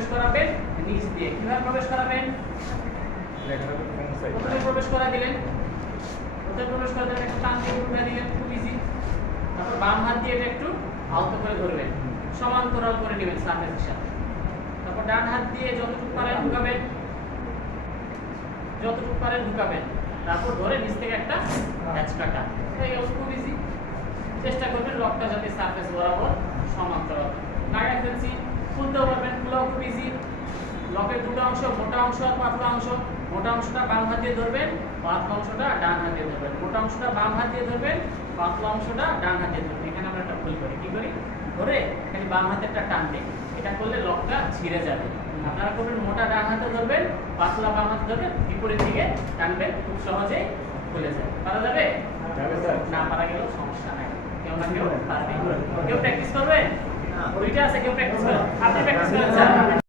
প্রবেশ করাবেন, নিচ দিয়ে কীভাবে প্রবেশ করাবেন? প্রথমে প্রবেশ করা দিলেন। প্রথমে প্রবেশ করা দিলেন একটু টান দিয়ে উঠে দিলেন, খুব ইজি তারপর বাম হাত দিয়ে এটা একটু আলতো করে ধরবেন। সমান্তরাল করে নেবেন সারফেসের সাথে। তারপর ডান হাত দিয়ে যতটুকু পারেন ঢুকাবেন। যতটুকু পারেন ঢুকাবেন। তারপর ধরে নিচ থেকে একটা হ্যাচ কাটা গেল খুব ইজি চেষ্টা করবেন লকটা যাতে সারফেস বরাবর সমান্তরাল। লাগাই ফেলছি খুলতেও পারবেন খোলাও খুব ইজি লকের দুটো অংশ মোটা অংশ আর পাতলা অংশ। মোটা অংশটা বাম হাত দিয়ে ধরবেন পাতলা অংশটা ডান হাত দিয়ে ধরবেন। মোটা অংশটা বাম হাত দিয়ে ধরবেন পাতলা অংশটা ডান হাত দিয়ে ধরবেন। এখানে আমরা একটা ভুল করি। কি করি? ধরে খালি বাম হাতে হাতেরটা টানবে। এটা করলে লকটা ছিঁড়ে যাবে। আপনারা করবেন মোটা ডান হাতে ধরবেন পাতলা বাম হাতে ধরবেন বিপরীত দিকে টানবেন খুব সহজেই খুলে যায় পারা যাবে? না পারা গেলেও সমস্যা নাই। কেউ না কেউ পারবে কেউ প্র্যাকটিস করবে? দুইটা আছে কেউ প্র্যাকটিস করো। আপনি প্র্যাকটিস করেন